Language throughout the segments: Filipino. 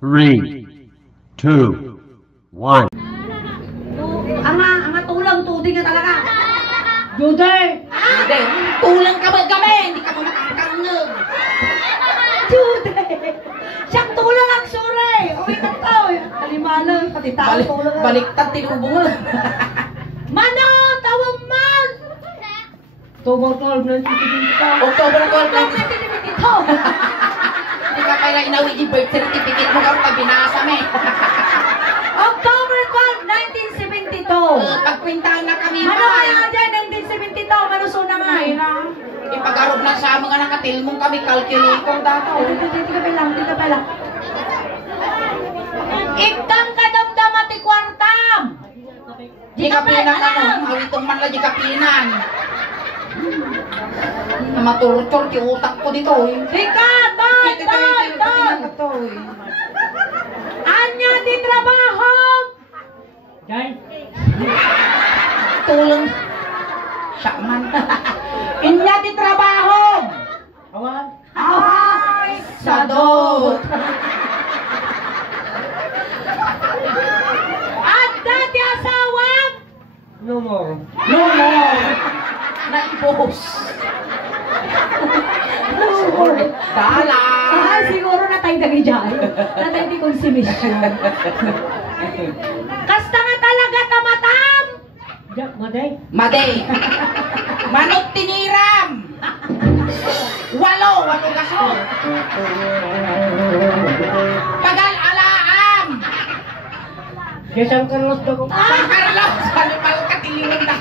3, 2, 1. Ang tulang tuding na talaga. Juday! Juday! Tulang ka ba kami? Hindi ka ba makakarnog? Juday! Siyang tulang ang suray! Uy, kataw! Kalimanan, pati tao tulang. Baliktad tinubong mo. Mano! Tawang man! October 12, 1972. October 12, 1972. Hindi ka kaya inawid yung birth certificate mo kung pabinasa mo eh. October 12, 1972. Pagprintahan na kami Mano pa. kaya dyan, 1972. Manuso na nga eh. Ipagarot na sa mga nakatilmong kami calculator dato. Dito pa lang. Ikang kadamdam at ikwartam. Di kapinan ano, halitong man lang di kapinan. Maturutyor ki utak ko dito eh. Ika, toy! Anya di trabaho! Guys, Tulong. Siya man. Inya di trabaho. awan. Ay! Sadot. At dati asawang! No more. No more. Naipos. Dala. Ah, siguro natay dagi dyan. Natay di konsumisyon. Kasta nga talaga tamatam! Jack, maday. Maday. Manot tiniram. Walo gaso. Pagal alaam. Gesang Carlos daw. San Carlos. Animal katilingon na.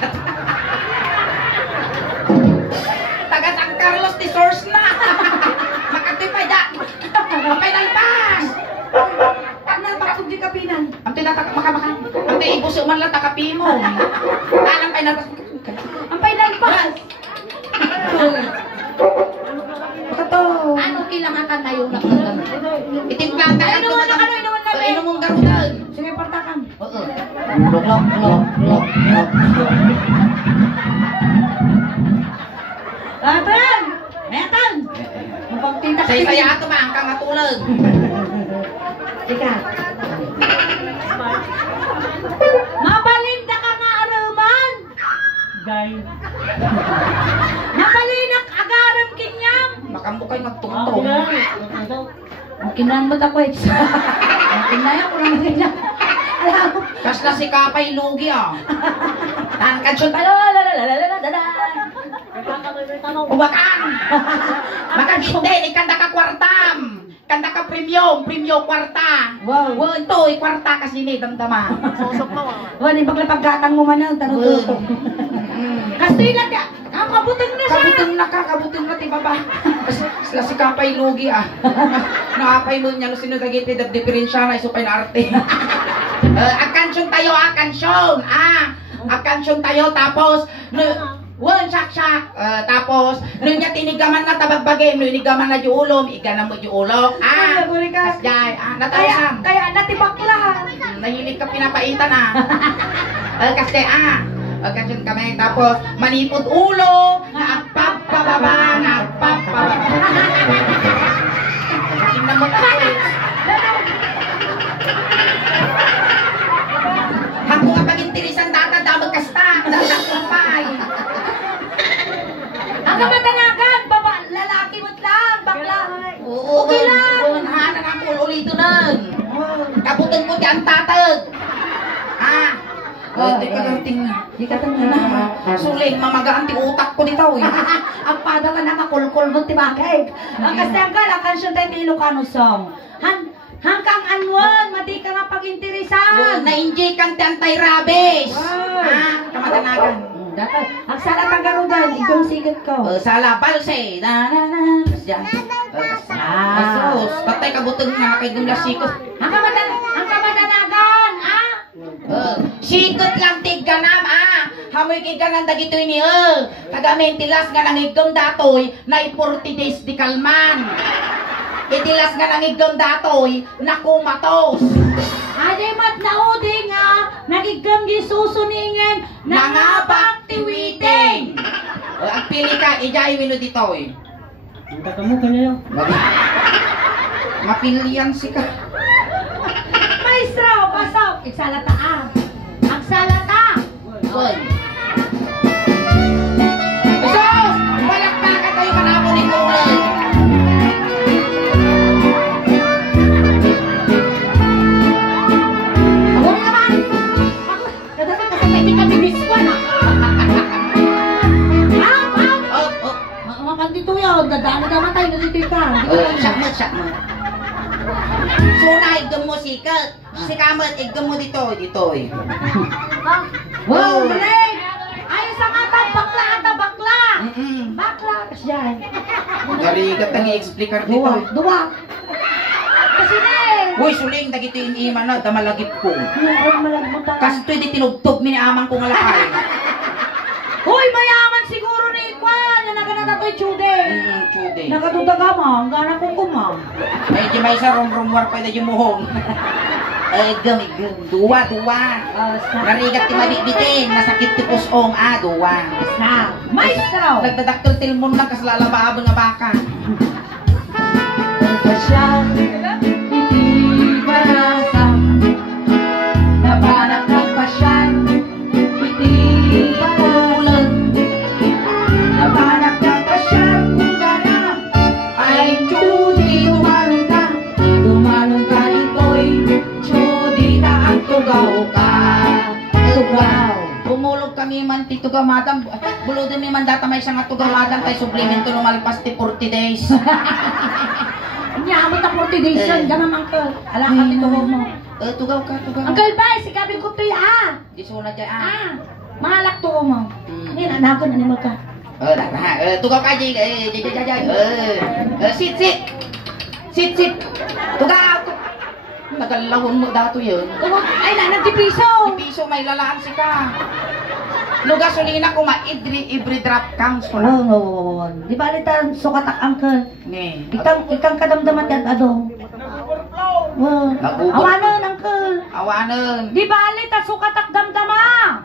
Taga San Carlos di source na. Makatipay da. Kapay nalpas. Ano maksud di kapinan? Ang tinatak makamakang. Ang tiibuso man lang takapi mo. Alang kay nalpas. Ang painalpas! Makato. Ano kailangan tayo na kagam? Itimplanta ka. Inuman na kano, inuman na. Inom mong garudan. Sige, partakan. Oo. Atan! Metan! Mapagtita Say saya ato ba ang kangatulog. Ika. Mabalinda ka nga aruman! Guys. Mabalinak agaram kinyam! Makambukay Ako magtungtong. na. Makinan mo tako eh. Makinaya ko lang makinan. Alam mo. Kas na si Kapay Lugi ah. Tangkad siya tayo. Uwakan! Makan hindi, ikanda ka kwartam. Kanda ka premium kwarta. Wow. Wow, ito, kwarta kasi ni damdama. Wala, di bakla paggatang mo man ang tanututo. Kasi lang ya. Ang kabutang na siya. Kabutang na, di ba ba? Sila si Kapay Lugi ah. Nakapay mo niya, no sinudagiti, diferensya na, iso pa na arte. Akansyon tayo, akansyon. Akansyon tayo, tapos, sak. Tapos, nung niya tinigaman na tabagbagay, nung inigaman na juulom, igana mo juulok. Kasjay, natayam. Kaya natibakla. Nahilig ka pinapaitan Kasi Kansyon kami, tapos, manipod ulo, nagpapababa. Tingnan mo tayo. Hako nga pag-intirisan data, damag kasta, damag kumpay. Ang kamatanagan, baba, lalaki mo't lang, bakla. Oo, Okay lang. hanan ang ulito nun. Kabutan mo dyan tatag. Di ka ganting na. Di ka tangina. Suling, mamagaan ti utak ko dito. Ang pada ka na makulkul mo tibagay. Ang kasi ang kansyon tayo ti Ilocano song. Hangkang anwan, madi ka nga pag-interesan. Na-enjoy kang ti anti-rabies. Kamatanagan. Dapat, ang sala kang garudan, itong sigat ko. Sala, balse. Diyan. Sus, patay kabutang nga kay gumlasikot. Ang kamatanagan, Sikot lang tigganam hamoy giganan dagitoy ni tagamentilas nga nangigom datoy na 40 days di kalman. Itilas nga nangigom datoy na kumatos. Ade mat naudi nga, nagigam gi susuningin, Nangabak tiwiting. Ang pili ka, ijay wino ditoy. Ang katamu ka na yun. Mapilian si ka. Agsalata ah. Agsalata. Uy. Sos! Palakpakan tayo manapon ni Kulay. Ako naman. Ako, dadating kasi hindi kami biswan ah. Makan dito yun. Dadaan na naman tayo. Dito ka. Siyak mo. Suna, igam mo sikat. Sikamat, igam mo dito. Dito eh. Wow, galing! Ayos ang ata, bakla! Mm-mm. Bakla! Yan. Garigat ang i-explicar dito eh. Duwa. Kasi na eh. Uy, suling, dagito yung iman na, damalagip ko. Yung malagmutan. Kasto di tinugtog mi ni amang kong alakay. Uy, mayaman siguro ni Kwan! Yung naganata to'y chude. Chude. Nakatudaga mo, ang gana kong kumam. Ay, di may sa rom-romwar pa yung muhong. Ay, igam. Duwa. Garigat ti mabibitin, nasakit ti pusong, duwa. Na, maestro! Nagdadaktol tilmon lang kas lalabaabon nga baka. Nagpasyal, itibarasam. Napanak nagpasyal, itibarulan. Napanak nagpasyal, kugana. Ay, Judy, tumalong ka ito'y Judy na ang tugaw ka. Tugaw. Bumulog kami man ti tugamadam. Bulodin mi man data may isang tugamadam kay suplemento lumalpas ti 40 days. Nyamot na 40 days yun, ganang angkel. Alam ka tito mo. Tugaw ka. Angkel ba, sikapin ko ito Di sunod dyan mahalak to mo. Hindi na, nagon, animal ka. Tugaw ka jay. Sit. Tugaw. Nagalawon mo dato yun. Ay, nagdipiso. Di piso may lalaan si ka. No gasolina ko ma-every drop counts ko lang. Oo. Di ba alitan sukatak angkel? Ne. Ikang kadamdaman yan, ado. Nagubot. Awanan, angkel. Awanan. Di ba alitan sukatak damdama?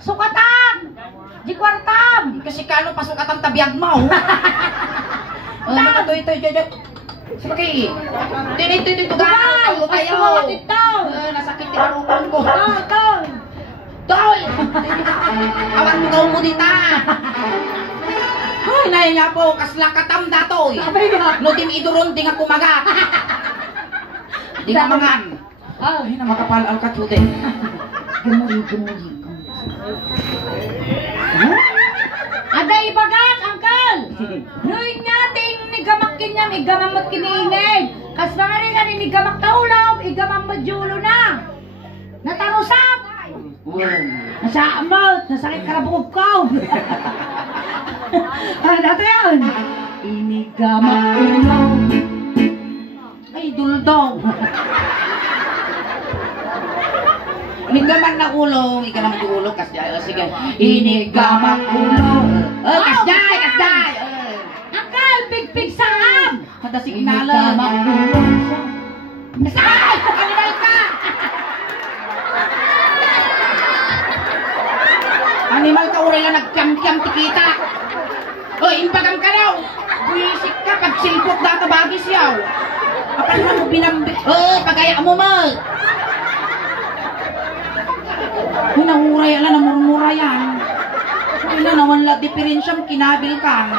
Sukatan! Di kwartam! Kasi kano pasok atang tabiyag mo. Nakatoy. Sabagay. Dito tugaw. Tayo. Nasakit yung arupon ko. Toy! Awan mo daw mo dita. Ay, nahiya po. Kaslakatam datoy. No din iduron, di nga kumagat. Di nga mangan. Ay, na makapal ka chute. Gumuli. Aday bagat, angkel! Noy nga, ting nigamakin niya, igamamot kiniingay. Kas mga rin nga nigamak taulaw, igamamot julo na. Natarusap! Nasaamot, nasakit karabog ko. Dato yan. Inigamak ulaw. Ay, duldong. Inigaman na ulo, ikaman na ulo, kasi sige. Inigamak ulo. Kasday! Angkel, pigpig saam! Kada signalan. Inigamak ulaw. Kasay! Animal ka! Animal ka, uray lang nagkiam-kiam tikita. Impagam ka daw. Buisik ka, pag silpok data bagis yaw. Apan na mo binambit. Pagaya mo mo. Nanguray ala, namurmuray yan. Ina naman la diferensyang kinabil ka.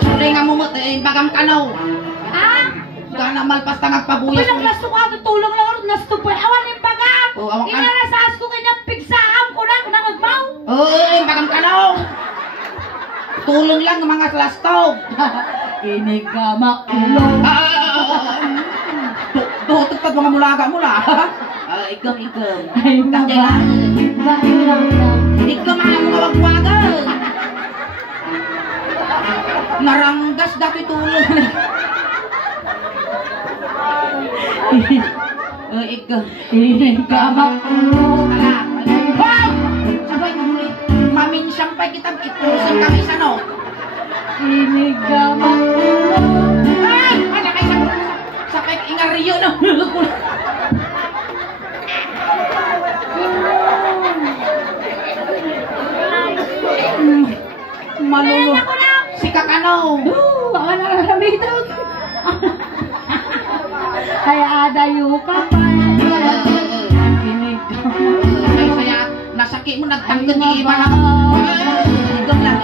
Suray nga mo mo, impagam ka daw. Gana malpas tangag pabuyas. Pinaglasto ka, tutulong lang ako, nastupoy. Awan yung pagam! Awan ka. Inarasas ko kanya pigsaam ko na, nangagmaw. Impagam ka daw. Tulong lang ng mga slastog. Inigamak ulo. Tutugtad mga mulaga-mula. Ikam. Ay, mahirap. Ikam ang mga wagwagan. Naranggas dati tulong. Inigamak ulo. Wow! Sabay muli. Maminsyang pa kita itusin kami sa no. Inigamak ulo. Ay! Ano kayo sa kay ingaryo no? Malulo. Si Kakano. Baka nararamito. Kaya ada adayo ka pa. Inig gamak. Ay, saya, nasaki mo, nagtanggan ni iba lang. Higong lang.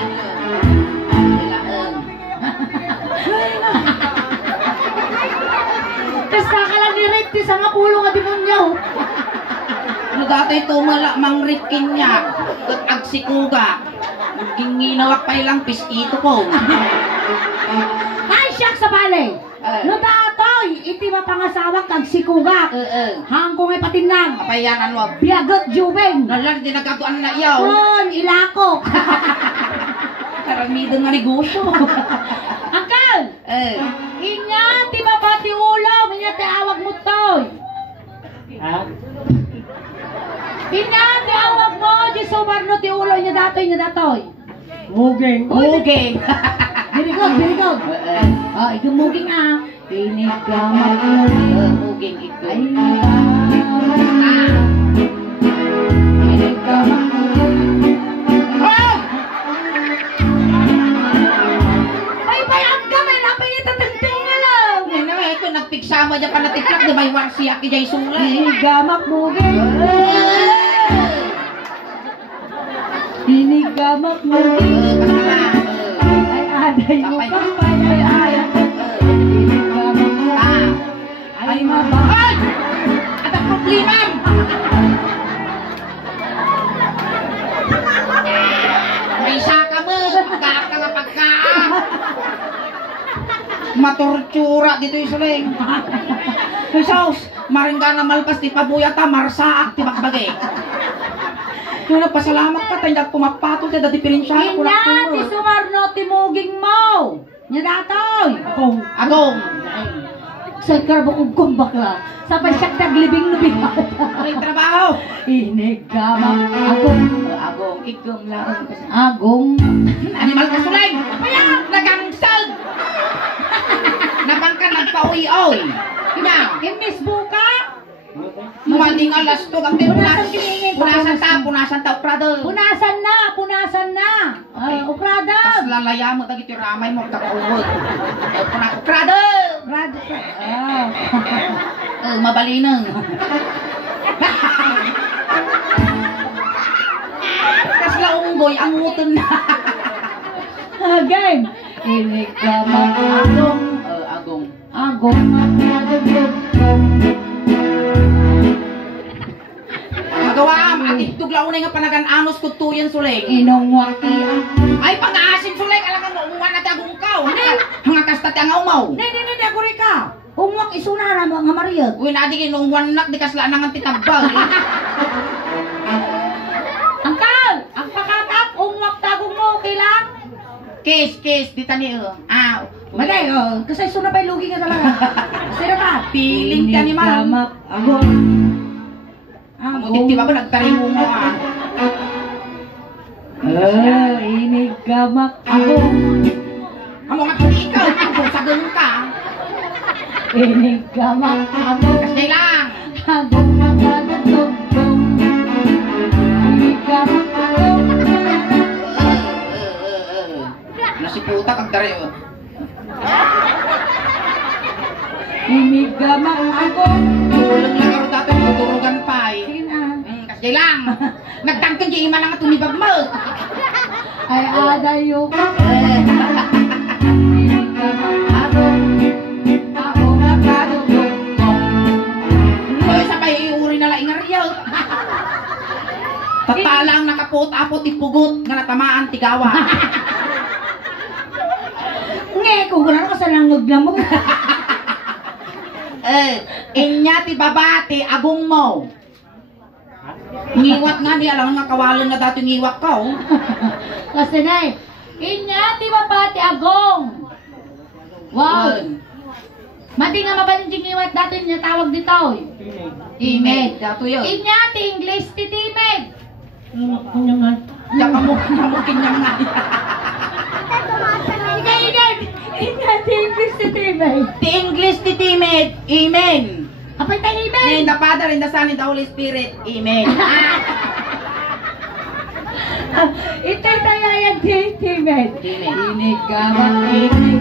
Tapos kakalang ni-rip ti sa nga pulo nga demonyo. Nagata ito mangrikin niya. At agsikuga. Ginginawak pa ilang pis ito ko. Ay, siyak sa balay. No datoy, iti mapangasawak kag sikuga. Hangkong ay patinag. Kapayanan mo. Biagot jubeng. Nalang din nagkatuan na iyaw. Kon, ilakok. Karamidong nga negosyo. Angkal! Inya, ti mapati ulo. Inya, ti awag mo toy. Ha? Inya, ti awag mo. Di sumarno ti ulo. Inya datoy. Mugeng. Mugeng. Very good. Oh, igumuging ah. Inigamak mo. Mugeng ito. Ay, inigamak mo. Ay, bayag ka, may napinitatagting nga lang. Yan naman, ito nagpiksama dyan pa natiklak. Di may warsiyak ijay sulay. Inigamak mo, Inigamak mo. Ay, aday mo pa pa. Ay, inigamak mo. Ay, mababa. Ay! At ang problema! May saka mo! Pagkaak ka nga pagkaak! Matortura dito yung suling. Jesus! Maringga na malpas di pabuyata, marsaak ti bakbagay. Kung nagpasalamat ka, tayo nagpumapatol tayo dati pinensyahan ko Inya, ti sumarno, ti muging mo. Nya datoy. Agong! Sa karbo kong kumbakla. Sa pasyak taglibing-lubing. May trabaho! Inigamak agong. Agong, igong lang. Agong. Animal ka suling! Nagangsal! Nabang ka nagpa-uy-oy! Kina! Imis buka. Maling alas to, ang punasan ta, brother. Punasan na. Ukrada. Tas lalaya mo, tagit yung ramay mo, kakauwag. Brother! Mabalinang. Tas launggoy, ang utol na. Again. Inigamak agong. Agong. Agong. Magawa, atitug launay nga panagan-anos ko tuyan suling. Inongwaki ang. Ay, pang-aasin suling, alangan mo, umuwan na tagong kaw. Hanga kastat ang umaw. Hindi, ako rin ka. Umwak isuna na mga Maria. Uy, nadigin nung wanak, di kaslaan nga titabag. Angkal! Ang pakatak, umwak tagong mo, okay lang? Kiss, di tani, Magay, kasi isuna pa yung lugi nga talaga. Sino ka? Piling ka ni ma'am. Inigamak agong. Mutik ba nagtaring mo ah. Inigamak agong. Amo nga kung ikaw, kung sagun ka. Inigamak agong. Kasi lang. Agong magadagdog. Inigamak agong. Nasiputa kag dari. Inigamak agong. Tulog lang karo dato tuturugan pa eh. Sige na. Kasi lang. Nagtangkan di iman nga tumibag mo. Ay adayo ka. Inigamak agong. Agong magadagdog. Hoy sa pay uri na laing ariyo. Tatalang nakapot-apot ipugot nga natamaan tigawa. Nge, kung gano'n ka sa langog na mo. Inya ti babati agong mo. Ngiwat nga di alam nga kawalan na dati ngiwat ka oh. Kasi na inya, di ba pati agong? Wow. Mati nga mabalin iwat dati niya tawag dito. Imed, dato yun. Inya, ti English, ti Timed. Diyan ka mo kinyang nga. Inya, ti English, ti Timed. Ti English ti Timed, amen. Apay tayo In Timed. the Father, in the Son, in the Holy Spirit, amen. Itay tayo yan, ti Timed. Timed. Inigamak inig.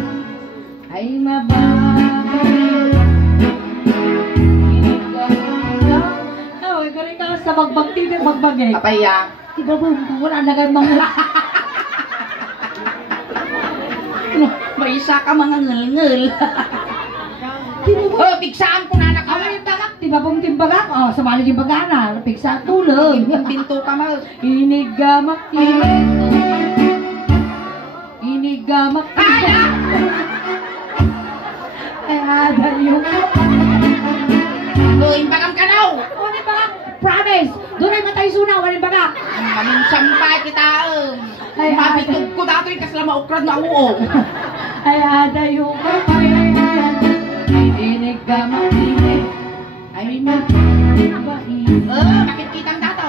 Ay mababalik. ikaw sa magbag TV, magbagay. Apaya. Diba ba, wala na kayo mga... May isa ka mga ngel-ngel. Oh, pigsaan ko na Ano yung bagak? Diba bang timbagak? Oh, sa mali yung bagana. Pigsa tulog. Binto ka mal. Inigamak tinig. Inigamak tinig. Ay, adal yung... Oh, imbagam ka daw. Ano yung bagak? Promise! Doon ay matay suna, wala yung bagak. Kaming sampay kita. Ay, Mabitog ko dato yung kasla maukrad na uong. Ay, ada yung kapay. Inigamak tinig. Ay, magbabain. Bakit kitang dato?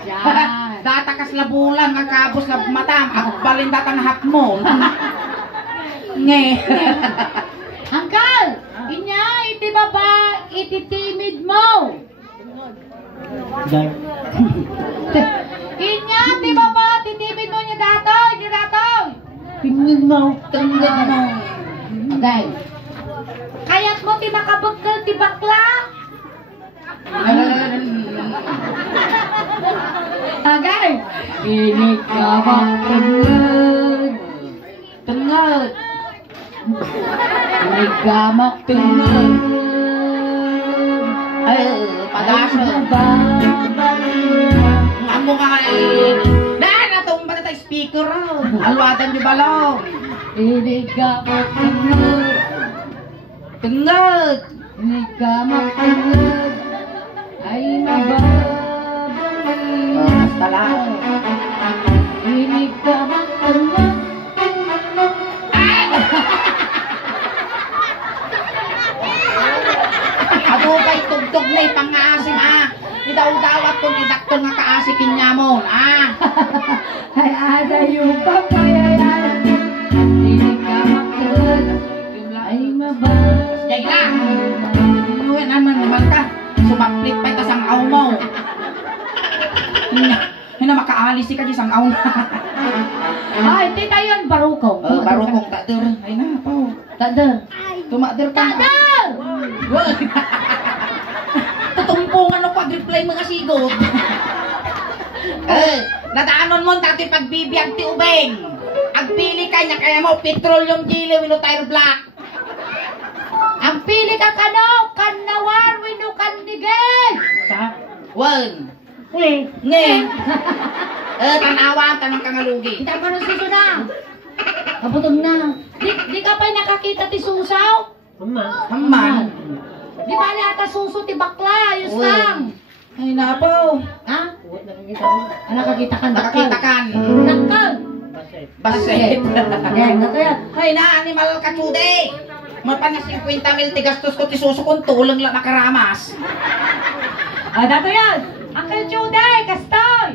Siya. Data kasla bulan, kakabos na matam. Akbalin data na hap mo. Nge. Uncle! Inya, iti baba, iti timid mo. Inya, iti baba, iti timid mo niya datoy, niya datoy. Tingin mo. Tunggod mo. Okay. Kaya't mo ti makabagkal ti bakla. Okay. Inig ka makapagod. Tungod. Inigamak tingog. Ay, padaso. Nga mo nga eh. Dahil natong ba na tayo speaker raw. Alwadan niyo balong. Inigamak tingog. Tungod. Inigamak tingog. Ay mababalik. Basta lang. Inigamak tingog. Ato kay tugtog na ipang-aasim Idaw-dawat kung idakto nga kaasikin niya mo. Ay ada yung papay. Ay ada. Inigamak tingog. Ay mababalik. Jay lang. Inuwi naman ka. Sumaplit pa ito sang aw mo. Hindi na makaalis ka di sang aw na. Ay, tita yun, barukong. Barukong takder. Ay na po. Takder. Tumakder ka. Takder! Tutumpungan ng pag-reply mga sigot. Nadaanon mo dati pagbibiyag ti ubeng. Agpili ka niya kaya mo petroleum jelly wino tire black. Ang pili ka kano, kanawar, wino kandigay. Wan. Uli. Nge. Tanawa tanang kangalugi. Kita pa nung suso na. Kabutog na. Di ka pa nakakita ti susaw? Mama. Hamman. Di ba ata suso ti bakla, ayos Uy. lang. Ay napaw. Ha? Nakakita ko. Nakakita ka, Nakakita kan. Nakal. Baset. Baset. Yan, nakaya. Ay na animal kachude. Mapanas 50 mil tigastos ko ti suso kung tulong lang makaramas. Ah, dato yan. Uncle Chuday, kastoy.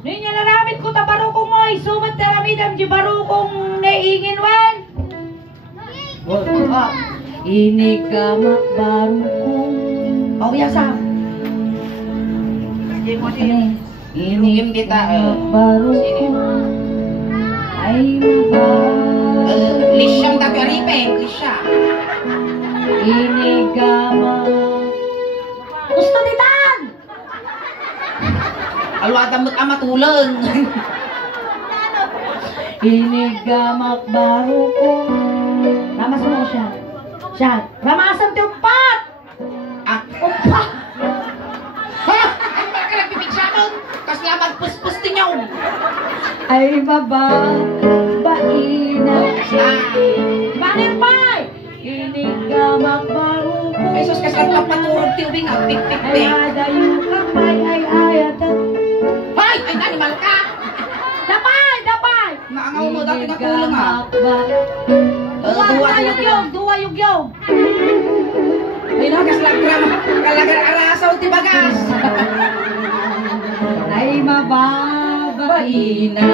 Ninya naramit ko ta barukong mo, isumat taramidam di barukong naingin wen. Inigamak barukong. Oh yasa. Inugim kita. Barukong. Ay mababalik. Lisyang tapi aripe. Lisya. Inigamak. Gusto titan! Alwada mo't amatulong. Inigamak barukong. Ramas mo siya. Siya. Ramasan ti upat! Upat! Ano ba ka nagpipigsamon? Kasi magpuspus din niyo. Ay babaina. Banir pay! Inigamak barukong. Ay sus kasi nagpapaturog ti ubing ang Ay pik-pik-pik. adayo kapay ay ayatan. Hoy! Ay animal ka! Dapay! Dapay! Naangaw mo dati nga tulong Duwa yugyog! Duwa yugyog! Ay no, kasi kalagar arasaw ti bagas. Ay mababaina.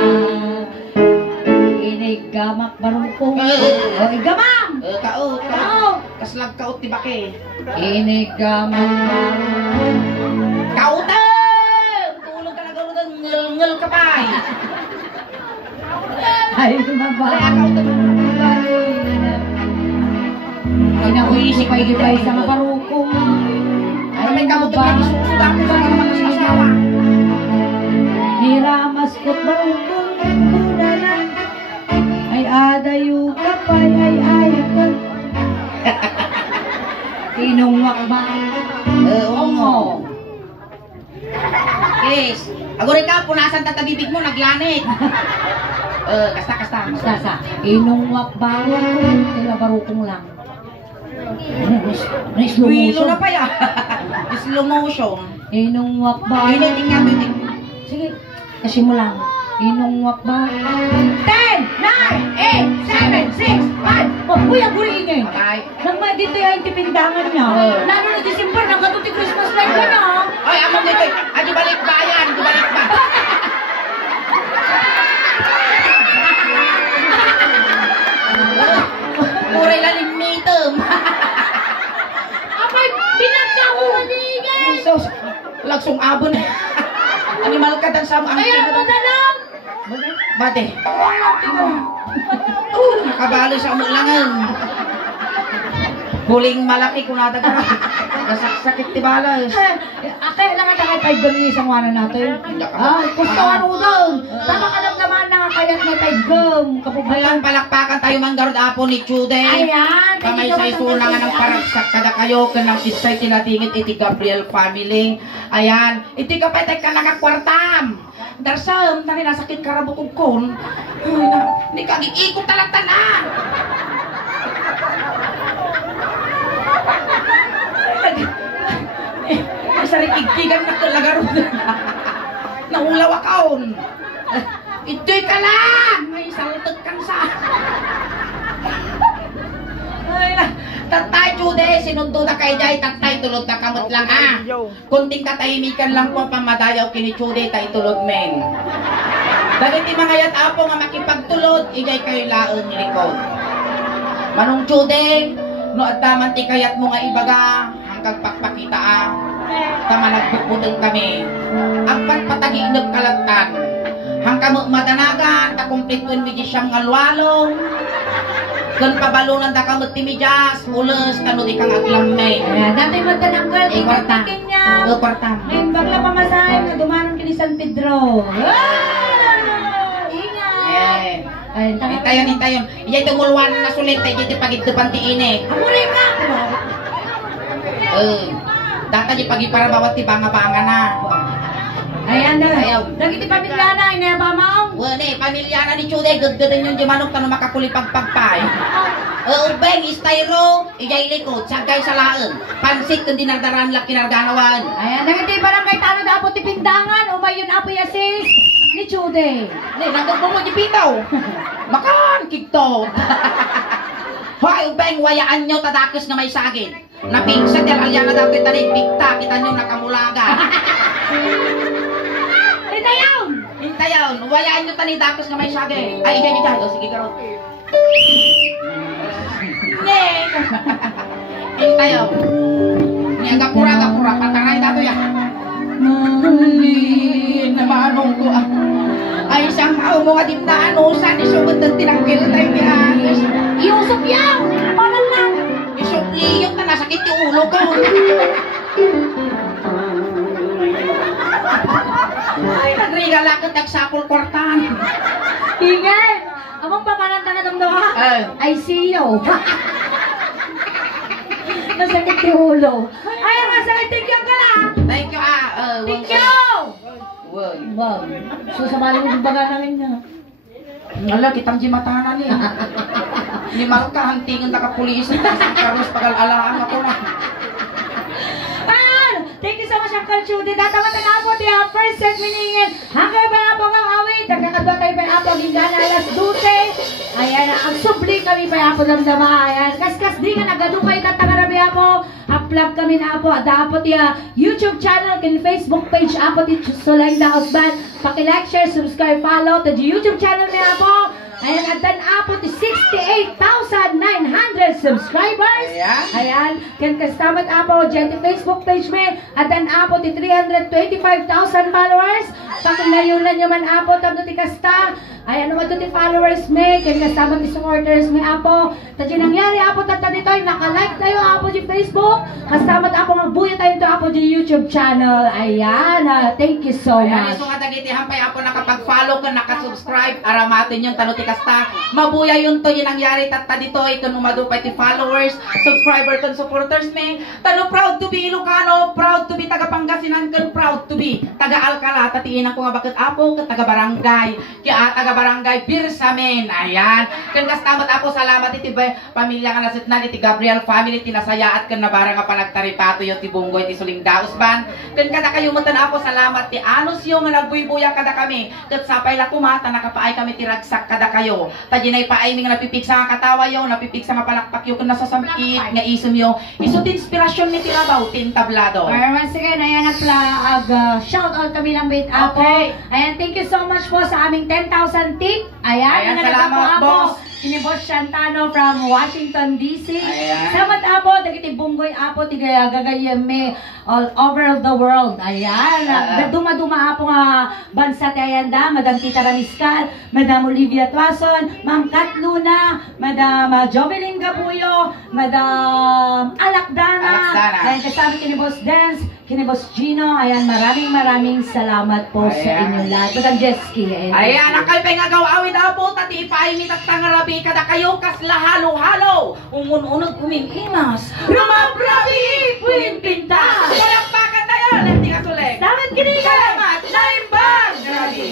Inigamak barukong. O igamam! Kaut. Kao! Kaslag kaut ti bake. Inigamak barukong. Kautan! Tulong ka na gawin ngel-ngel ka pa. Ay Kaya mababaina. kautan. Pinakuisip ay gibay sa maparukong. Ay, may kabutog na isusuga ko sa mga asawa. Niramas ko't barukong kudalan. Ay adayu kapay ay ayakan. Inungwak ba? Oo. Yes. Agore ka, punasan tatabibig mo, naglanit. Kasta. Sasa, inungwak bawal ko. Tila barukong lang. Na-slow Wilo motion. na pa yan. Slow motion. Inungwak ba? Initing nga, biting. Sige, kasi mo lang. Inungwak ba? 10, 9, 8, 7, 6, 5. Oh, uy, ang guriin niya. Patay. Nang may dito yung tipindangan niya. Lalo na December, nagkatuti Christmas light ka na. Ay, amang dito. Adi balik ba yan? Di balik ba? Muray lalim mitem. Abay, pinagkakuha niya. Sos, lagsong abon. Animal ka dan sa ang Kaya mo na lang. Bate. Nakabalo sa umulangan. Huling malaki kung nadaga. Nasakit ti balas. Kaya lang nga kahit 5 gami isang wala natin. Gusto ka rin doon. Tama ka lang naman na kayat may 5 gam. Ayan, palakpakan tayo manggarod apo ni Chude. Ayan. Kamay sa isuna nga ng paragsak kada kayo kanang isay tinatingit iti Gabriel family. Ayan, iti kapetek ka nakakwartam. Darsam, tani nasakit karabukog kon. Ay na, hindi ka giikot talatan na. Ay, sarikigkigan na kalagaro. Naulaw akaon. Ito'y ka lang! May salutag kang sa... Ay na, tatay Jude, sinundo na kay Jay, tatay tulog na kamot lang ha. Kunting katahimikan lang po pamadayaw kini Jude, tay tulog men. Dagiti mga yat apo nga makipagtulod, igay kayo laong likod. Manong Jude, no at daman ti kayat mo nga ibaga, hanggang pagpakita tama nagbukbutin kami. Agpat patagiinag kalatan. Hanggang madanagan, takumplituin mi siyang ngalwalong. Gan pabalunan da kamot ti midyas, ules kanu di kang aglammay. Ayan, dati magtananggal, Kwarta. ikwartakin niya. Kwarta. Ngayon bagla pamasahe, nga dumanong kini San Pedro. Ingat! Ayun, Intayon. Iyay tungulwan na sulit, tayo dito pagitupan ti ine. Amurin ka! Data di pagi para bawat ti banga-banga na. Ayan na. Ayaw. Nagiti pamilya na, inayabamaw. Wala, pamilya na ni Chude, gagdarin yung jimanok tanong makakulipagpagpay. Ubeng, istayro, iyay likod, sagay sa laan. Pansit kung dinardaran lang kinarganawaan. Ayan, nagiti parang may tano na apo ti pindangan, o may yun apo yasis ni Chude. Nandog mo mo di pitaw. Makan, kikto. Hoy, ubeng, wayaan nyo tadakis nga may sagin. Napingsa, del alyana daw kita ni Bigta, kita nyo nakamulaga. Hintayon, wayaan nyo tani dakis nga may sagin. Ay, iyay dyan, sige karot. Hintayon. Niya gapura, pataray dato yan. Namanong ko ah. Ay, isang mo nga din na anusan, isugod ng tinanggil tayo ni Anes. Iusap yaw! Parang lang! Isupliyot na nasakit yung ulo ko. Ay, nagrigalakot nagsapol kwartan. Ingay! Among pamananta na ng doha? I see you. Nasakit yung ulo. Ay, ang masakit. Thank you ka na! Thank you Thank you! Wow. So, sabali mo yung baga namin niya. Ala, kitang jimatanan niya. Ni Malka, hantingan nakapulis. Karos pagal-alaan ako na. Ayan! Thank you so much, Uncle Judy. Dataman na po, tiya first set miningin. Hanggang pa na po ang awit. Nagkakadwa tayo pa na po, gingana alas 12. Ayan, ang subli kami pa na po damdama. Ayan, kaskas di nga nagadupay tatangarabi po. Upload kami na po. Dapat tiya YouTube channel, kin Facebook page apo ti Sulay the Husband. Paki-like, share, subscribe, follow. Tadi YouTube channel niya po. Ayan, at dan apo ti 68,900 subscribers. Ayan, kan kastamat apo dyan ti Facebook page me. At dan apo ti 325,000 followers. Pakilayunan nyo man apo, tapno ti kasta. Ay ano man to ti followers me, kaya kasama ti supporters me apo. Tadyo nangyari apo tata dito, naka-like tayo apo di Facebook. Kasama apo magbuya tayo to apo di YouTube channel. Ayan, thank you so Ayan, much. iso nga dagiti hampay apo nakapag-follow ka, nakasubscribe, aramatin yung tanuti kasta. Mabuya yun to yung nangyari tata dito, ikon umadupay ti followers, subscriber kan supporters me. Tano proud to be Ilocano, proud to be taga Pangasinan kan, proud to be taga Alcala, tatiin ko nga bakit apo, taga barangay, kaya taga barangay Birsamen. Ayan, kan kastamat apo, salamat iti pamilya ka nasit na iti Gabriel family, tinasayaat kan nabara nga panagtaripato yung ti Bunggoy, ti Suling Daos ban. Kan kada kayo matan apo, salamat ti anos yung nga nagbuy-buya kada kami. Kat sapay la kumata, nakapaay kami ti ragsak kada kayo. Tadinay paay mi nga napipiksa nga katawa yo, napipiksa nga palakpak yo, kan nasasamkit nga isom yo. Iso ti inspirasyon ni Tirabaw, tin tablado. Alright, once again, ayan shout out kami ng bait apo. Okay. Ayan, thank you so much po sa aming 10,000 tip. Ayan, Ayan, nananagat salamat, po, boss. Sini Boss Shantano from Washington, D.C. Ayan. Salamat apo, dagiti Bunggoy apo, tiga gagayeme all over the world. Ayan, duma-duma apo nga bansa ti ayanda, Madam Tita Ramiscal, Madam Olivia Tuason, Ma'am Kat Luna, Madam Jovelyn Gabuyo, Madam Alakdana. Ayan, kasama kini Boss Dance, kini Boss Gino. Ayan, maraming salamat po sa Ayan. inyong lahat. Madam Jesky. Ayan, nakay pengagaw awid apo, tati ipaay mi tatangarabi kada kayo kasla halo-halo. Umun-unod kuminhimas. Rumabrabi, puwing pinta. Palakpakan tayo, lenti ka suling. Salamat kini. Salamat, laimbang. Grabe.